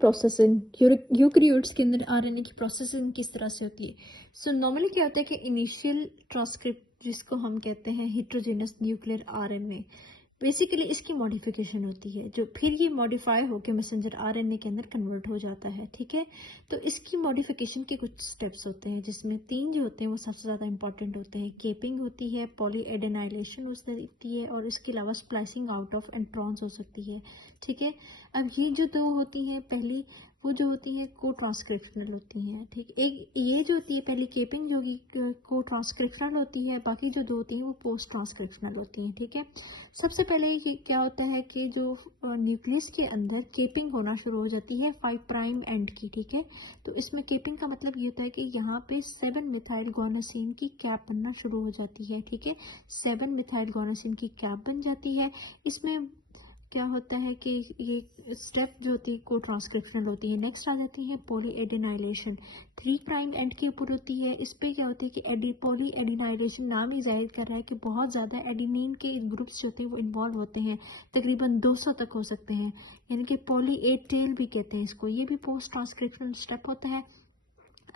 Processing eukaryotes के अंदर RNA की प्रोसेसिंग किस तरह से होती है। सो नॉर्मली क्या होता है कि इनिशियल ट्रांसक्रिप्ट जिसको हम कहते हैं हेटेरोजेनस न्यूक्लियर आरएनए, बेसिकली इसकी मॉडिफिकेशन होती है जो फिर ये मॉडिफाई होकर मैसेंजर आरएनए के अंदर कन्वर्ट हो जाता है। ठीक है, तो इसकी मॉडिफिकेशन के कुछ स्टेप्स होते हैं जिसमें 3 जो होते हैं वो सबसे ज़्यादा इंपॉर्टेंट होते हैं। केपिंग होती है, पॉलीएडेनाइलेशन हो सकती है और इसके अलावा स्प्लाइसिंग आउट ऑफ इंट्रॉन्स हो सकती है। ठीक है, अब ये जो 2 होती हैं, पहली वो जो होती है को ट्रांसक्रिप्शनल होती हैं। ठीक, एक ये जो होती है पहली केपिंग जो कि को ट्रांसक्रिप्शनल होती है, बाकी जो 2 होती हैं वो पोस्ट ट्रांसक्रिप्शनल होती हैं। ठीक है, सबसे पहले ये क्या होता है कि जो न्यूक्लियस के अंदर केपिंग होना शुरू हो जाती है 5 प्राइम एंड की। ठीक है, तो इसमें केपिंग का मतलब ये होता है कि यहाँ पे 7 मिथाइल गोनासिन की कैप बनना शुरू हो जाती है। ठीक है, 7 मिथाइल गोनासिन की कैप बन जाती है। इसमें क्या होता है कि ये स्टेप जो होती है को ट्रांसक्रिप्शनल होती है। नेक्स्ट आ जाती है पॉलीएडेनाइलेशन, 3 प्राइम एंड के ऊपर होती है। इस पे क्या होता है कि पॉलीएडेनाइलेशन नाम ही जाहिर कर रहा है कि बहुत ज़्यादा एडिनिन के ग्रुप्स जो होते हैं वो इन्वॉल्व होते हैं, तकरीबन 200 तक हो सकते हैं, यानी कि पॉली ए टेल भी कहते हैं इसको। ये भी पोस्ट ट्रांसक्रिप्शनल स्टेप होता है।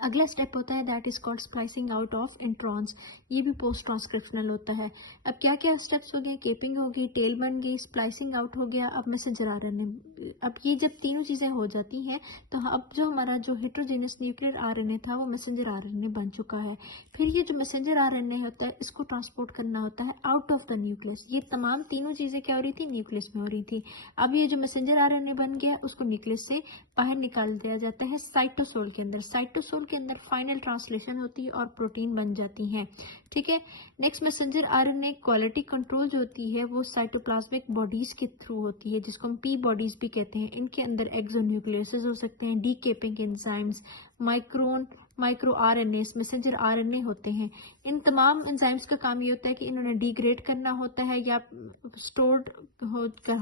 अगला स्टेप होता है that is called splicing out of introns, ये भी पोस्ट ट्रांसक्रिप्शनल होता है। अब क्या क्या स्टेप्स हो गए, केपिंग होगी, टेल बन गई, स्प्लाइसिंग आउट हो गया, अब मैसेंजर आरएनए। अब ये जब तीनों चीजें हो जाती हैं तो अब जो हमारा जो हेटेरोजेनस न्यूक्लियर आरएनए था वो मैसेंजर आरएनए बन चुका है। फिर ये जो मैसेंजर आरएनए होता है इसको ट्रांसपोर्ट करना होता है आउट ऑफ द न्यूक्लियस। ये तमाम तीनों चीजें क्या हो रही थी, न्यूक्लियस में हो रही थी। अब ये जो मैसेंजर आरएनए बन गया उसको न्यूक्लियस से बाहर निकाल दिया जाता है साइटोसोल के अंदर। साइटोसोल के अंदर फाइनल ट्रांसलेशन होती है और प्रोटीन बन जाती है। ठीक है, next messenger RNA quality control जो होती है वो साइटोप्लाज्मिक बॉडीज के थ्रू होती है जिसको हम पी बॉडीज भी कहते हैं। इनके अंदर एक्सोन्यूक्लियसेस हो सकते हैं, decapping enzymes, micro RNA, messenger RNA होते हैं। इन तमाम एंजाइम्स का काम ये होता है कि इन्होंने डिग्रेड करना होता है या स्टोर्ड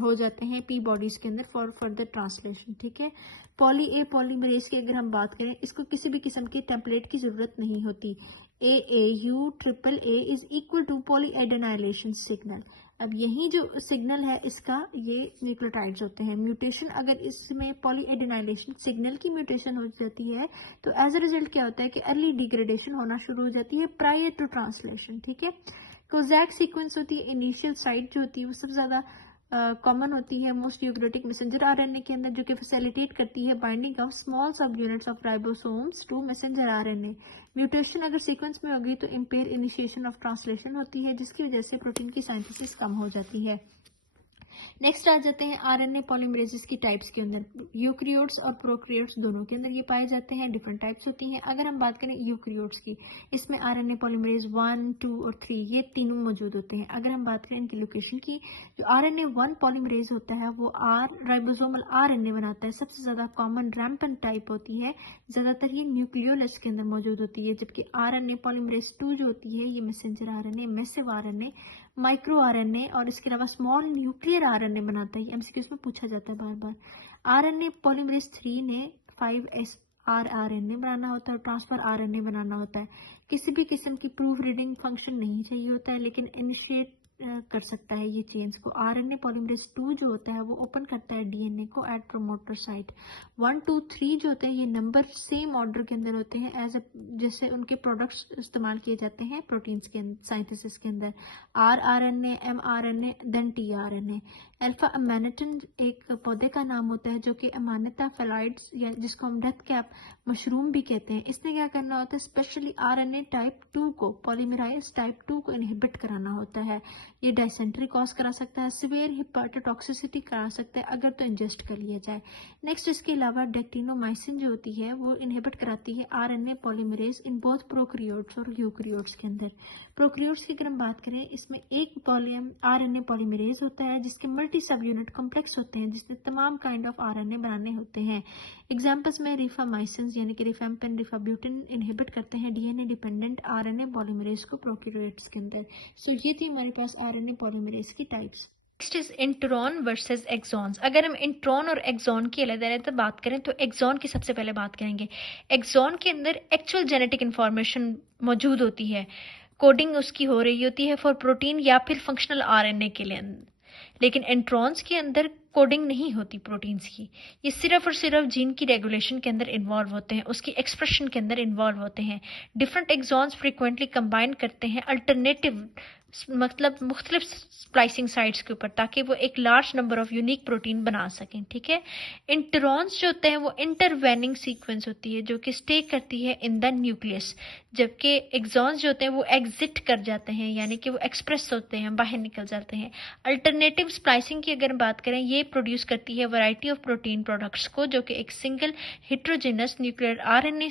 हो जाते हैं पी बॉडीज के अंदर फॉर फर्दर ट्रांसलेशन। ठीक है, पॉलीमरेज की अगर हम बात करें, इसको किसी भी किस्म के टेम्पलेट की जरूरत नहीं होती। AAU triple A is equal to polyadenylation signal. अब यही जो सिग्नल है इसका ये न्यूक्लियोटाइड्स होते हैं। म्यूटेशन अगर इसमें पॉलीएडेनाइलेशन सिग्नल की म्यूटेशन हो जाती है तो एज अ रिजल्ट क्या होता है कि अर्ली डिग्रेडेशन होना शुरू हो जाती है प्रायर टू ट्रांसलेशन। ठीक है, कोजैक सीक्वेंस होती है, इनिशियल साइट जो होती है वो सबसे ज्यादा कॉमन होती है मोस्ट यूकैरियोटिक मैसेंजर आरएनए के अंदर, जो कि फैसिलिटेट करती है binding of small sub units of ribosomes to messenger RNA. Mutation अगर सीक्वेंस में होगी तो इम्पेयर इनिशिएशन ऑफ ट्रांसलेशन होती है जिसकी वजह से प्रोटीन की साइंथेसिस कम हो जाती है। नेक्स्ट आ जाते हैं आरएनए पॉलीमरेजेस की टाइप्स के अंदर। यूकैरियोट्स और प्रोकैरियोट्स दोनों के अंदर ये पाए जाते हैं, डिफरेंट टाइप्स होती हैं। अगर हम बात करें यूकैरियोट्स की, इसमें आरएनए पॉलीमरेज 1, 2 और 3 ये तीनों मौजूद होते हैं। अगर हम बात करें इनकी लोकेशन की, जो आरएनए 1 पॉलीमरेज होता है वो राइबोसोमल आरएनए बनाता है, सबसे ज्यादा कॉमन रैम्पेंट टाइप होती है, ज्यादातर ये न्यूक्लियोलस के अंदर मौजूद होती है। जबकि आरएनए पॉलीमरेज 2 जो होती है ये messenger RNA, massive RNA, micro RNA और इसके अलावा स्मॉल न्यूक्लियर आरएनए बनाता है। एमसीक्यूज में पूछा जाता है बार बार। आरएनए पॉलीमरेज 3 ने 5S आरएनए बनाना होता है और ट्रांसफर आरएनए बनाना होता है। किसी भी किस्म की प्रूफ रीडिंग फंक्शन नहीं चाहिए होता है, लेकिन इनिशिएट कर सकता है ये चेंज को। आरएनए पॉलीमरेज 2 जो होता है वो ओपन करता है डीएनए को एट प्रोमोटर साइट। 1, 2, 3 जो होते हैं ये नंबर सेम ऑर्डर के अंदर होते हैं एज जैसे उनके प्रोडक्ट्स इस्तेमाल किए जाते हैं प्रोटीन्स के साइंथेसिस के अंदर। RNA, mRNA, then tRNA. Alpha amanitin एक पौधे का नाम होता है जो कि अमानता फेलाइड्स या जिसको हम डेथ कैप मशरूम भी कहते हैं। इसने क्या करना होता है, स्पेशली आरएनए टाइप 2 को, पॉलीमराइज टाइप 2 को इनहिबिट कराना होता है। ये डायसेंट्री कॉज करा सकता है, सिवियर हिपेटोटॉक्सिसिटी करा सकता है अगर तो इंजेस्ट कर लिया जाए। नेक्स्ट इसके अलावा डेक्टिनोमाइसिन जो होती है वो इनहिबिट कराती है RNA polymerase in both prokaryotes और यूकैरियोट्स के अंदर। प्रोकैरियोट्स की अगर हम बात करें, इसमें एक आरएनए पॉलीमरेज होता है जिसके मल्टी सब यूनिट कॉम्प्लेक्स होते हैं जिसमें तमाम काइंड ऑफ आरएनए बनाने होते हैं। एग्जाम्पल्स में रिफामाइसिन यानी कि रिफेम्पिन, रिफाब्यूटिन इनहिबिट करते हैं डीएनए डिपेंडेंट आरएनए पॉलीमरेज को प्रोकैरियोट्स के अंदर। सो ये थी हमारे पास आरएनए पॉलीमरेज की types. Next is intron versus exons. अगर हम इंट्रॉन और एक्सॉन की अलग-अलग बात करें तो एक्सॉन की सबसे पहले बात करेंगे। एक्सॉन के अंदर एक्चुअल जेनेटिक इंफॉर्मेशन मौजूद होती है, कोडिंग उसकी हो रही होती है फॉर प्रोटीन या फिर फंक्शनल आरएनए के लिए। लेकिन इंट्रॉन्स के अंदर कोडिंग नहीं होती प्रोटीन्स की, ये सिर्फ और सिर्फ जीन की रेगुलेशन के अंदर इन्वॉल्व होते हैं, उसकी एक्सप्रेशन के अंदर इन्वॉल्व होते हैं। डिफरेंट एक्सॉन्स फ्रिक्वेंटली कंबाइन करते हैं अल्टरनेटिव मतलब मुख्तलिफ स्प्लाइसिंग साइट्स के ऊपर, ताकि वो एक large number of unique protein बना सकें। ठीक है, इंटरॉन्स जो होते हैं वो इंटरवेनिंग सीक्वेंस होती है जो कि स्टे करती है इन द न्यूक्लियस, जबकि एक्सॉन्स जो होते हैं वो एग्जिट कर जाते हैं, यानी कि वो एक्सप्रेस होते हैं, बाहर निकल जाते हैं। अल्टरनेटिव स्प्लाइसिंग की अगर बात करें, ये प्रोड्यूस करती है वैरायटी ऑफ प्रोटीन प्रोडक्ट्स को, जो कि एक single heterogeneous nuclear RNA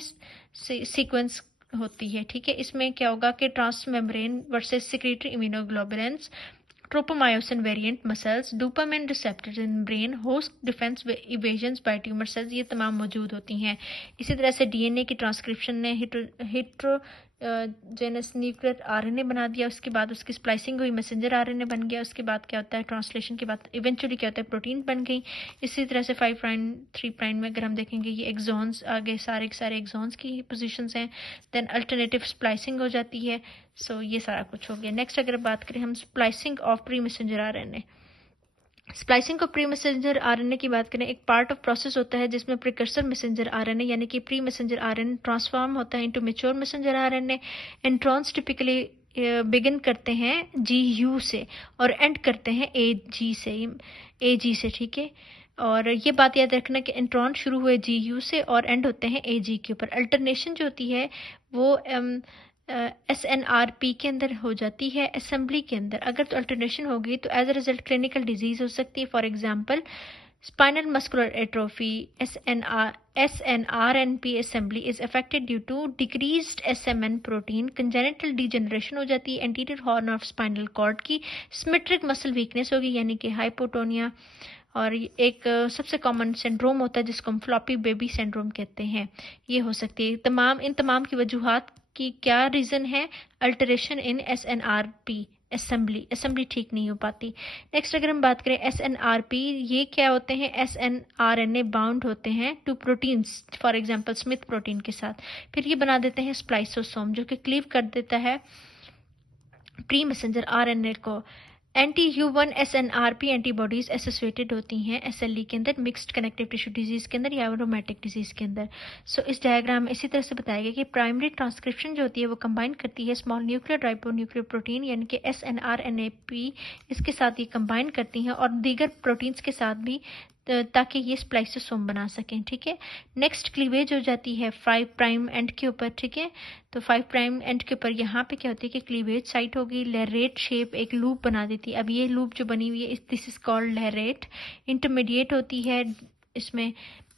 sequence होती है। ठीक है, इसमें क्या होगा कि transmembrane versus secretory immunoglobulins, tropomyosin variant muscles, dopamine receptors in brain, host defence evasions by tumour cells, ये तमाम मौजूद होती हैं। इसी तरह से डीएनए की ट्रांसक्रिप्शन ने हेट्रोजेनस न्यूक्लियर आरएनए बना दिया, उसके बाद उसकी स्प्लाइसिंग हुई, मैसेंजर आरएनए बन गया, उसके बाद क्या होता है ट्रांसलेशन के बाद इवेंचुअली क्या होता है प्रोटीन बन गई। इसी तरह से 5 प्राइम 3 प्राइम में अगर हम देखेंगे ये एक्सॉन्स आगे सारे के सारे एक्सॉन्स की पोजीशंस हैं, देन अल्टरनेटिव स्प्लाइसिंग हो जाती है। सो ये सारा कुछ हो गया। नेक्स्ट अगर बात करें हम splicing of pre messenger RNA, splicing of pre messenger RNA की बात करें, एक पार्ट ऑफ प्रोसेस होता है जिसमें प्रिकर्सर मैसेंजर आरएनए यानी कि प्री मैसेंजर आरएनए ट्रांसफॉर्म होता है into mature messenger RNA. Introns typically begin करते हैं GU से और एंड करते हैं AG से। ठीक है, और ये बात याद रखना कि इंट्रॉन शुरू हुए GU से और एंड होते हैं AG के ऊपर। अल्टरनेशन जो होती है वो SNRP के अंदर हो जाती है असेंबली के अंदर। अगर तो अल्टरनेशन होगी तो as a result clinical disease हो सकती है। For example spinal muscular atrophy, SNRNP assembly is affected due to decreased SMN protein, congenital degeneration हो जाती है anterior horn of spinal cord की, सिमेट्रिक मसल वीकनेस होगी यानी कि हाइपोटोनिया, और एक सबसे कॉमन सिंड्रोम होता है जिसको हम फ्लॉपी बेबी सिंड्रोम कहते हैं, ये हो सकती है। इन तमाम की वजूहात की क्या रीज़न है, अल्टरेशन इन SNRP असेंबली ठीक नहीं हो पाती। नेक्स्ट अगर हम बात करें SNRP, ये क्या होते हैं, SNRNA बाउंड होते हैं to proteins, for example Smith protein के साथ, फिर ये बना देते हैं स्प्लाइसोसोम जो कि क्लीव कर देता है प्री मैसेंजर आरएनए को। anti-Hu1 SNRP एंटीबॉडीज एसोसिएटेड होती हैं SLE के अंदर, मिक्स्ड कनेक्टिव टिश्यू डिजीज के अंदर या रोमैटिक डिजीज के अंदर। सो इस डायग्राम में इसी तरह से बताया गया कि प्राइमरी ट्रांसक्रिप्शन जो होती है वो कंबाइन करती है स्मॉल न्यूक्लियर राइबोन्यूक्लियर प्रोटीन यानी कि SNRNAP, इसके साथ ये कंबाइन करती हैं और दीगर प्रोटीन्स के साथ भी, ताकि ये स्प्लाइसोसोम बना सकें। ठीक है, नेक्स्ट क्लीवेज हो जाती है 5 प्राइम एंड के ऊपर। ठीक है, तो 5 प्राइम एंड के ऊपर यहाँ पे क्या होती है कि क्लीवेज साइट होगी, लेरेट शेप एक लूप बना देती है। अब ये लूप जो बनी हुई है दिस इज कॉल्ड लेरेट। इंटरमीडिएट होती है इसमें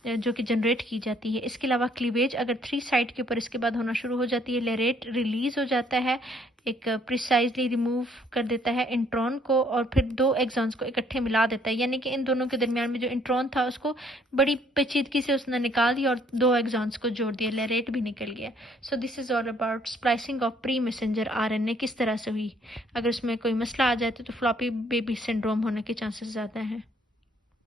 जो कि जनरेट की जाती है। इसके अलावा क्लीवेज अगर 3 साइड के ऊपर इसके बाद होना शुरू हो जाती है, लेरेट रिलीज हो जाता है, एक प्रिसाइजली रिमूव कर देता है इंट्रॉन को और फिर 2 एक्सॉन्स को इकट्ठे मिला देता है, यानी कि इन दोनों के दरमियान में जो इंट्रॉन था उसको बड़ी पेचीदगी से उसने निकाल दिया और 2 एक्सॉन्स को जोड़ दिया, लेरेट भी निकल गया। So this is all about splicing of pre messenger RNA किस तरह से हुई। अगर उसमें कोई मसला आ जाए तो फ्लॉपी बेबी सिंड्रोम होने के चांसेस ज़्यादा हैं।